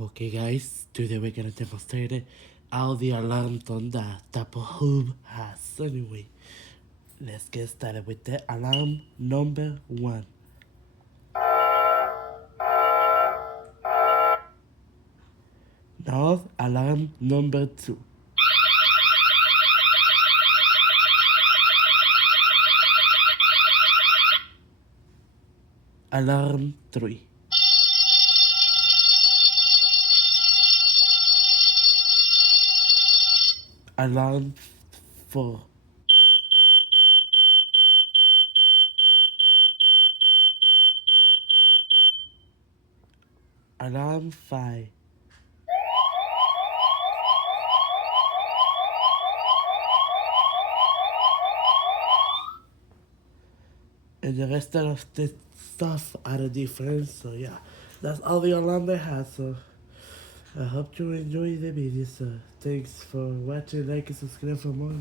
Okay guys, today we're gonna demonstrate how the alarms on the tapo hub has. Anyway, let's get started with the alarm number 1. Now alarm number 2. Alarm 3. Alarm 4. Alarm 5. And the rest of the stuff are different, so yeah, that's all the alarm they have. So I hope you enjoy the video. So thanks for watching, like and subscribe for more.